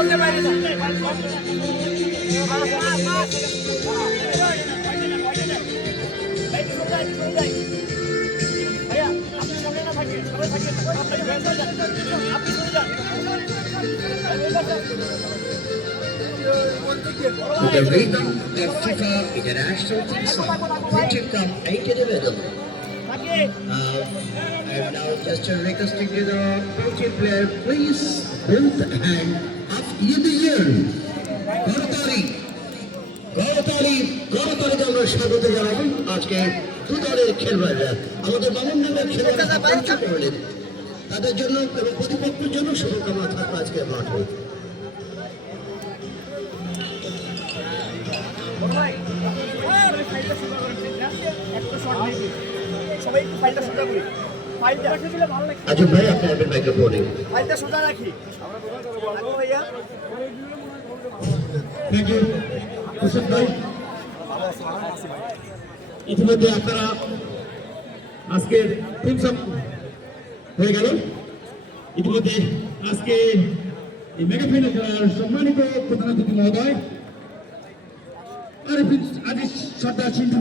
বলতে পারি না the rhythm of FIFA International Team Song, written from 1911, uh, am now just requesting to the coaching player, please both hands. Air. করতালি করতালি করতালিকে আমরা স্বাগত জানাব আজকে দু দলের খেলোয়াড়রা। আমাদের বামন নামের খেলোয়াড়রা পরিচয় করলেন। তাদের জন্য এবং প্রতিপক্ষের জন্য শুভকামনা থাকবে আজকে মাঠে সবাই একটু ফাইলটা সোজা করি। আজব ভাই আপনাদের মাইক্রোফোনে ফাইলটা সোজা রাখি। রাখো ভাইয়া। থ্যাংক ইউ হোসেন ভাই। ইতিমধ্যে আপনারা আজকের টিম হয়ে গেল। ইতিমধ্যে আজকে এই মেগা ফাইনাল খেলার সম্মানিত প্রধান অতিথি মহোদয় আরিফ আজিজ সর্দার সিন্ধু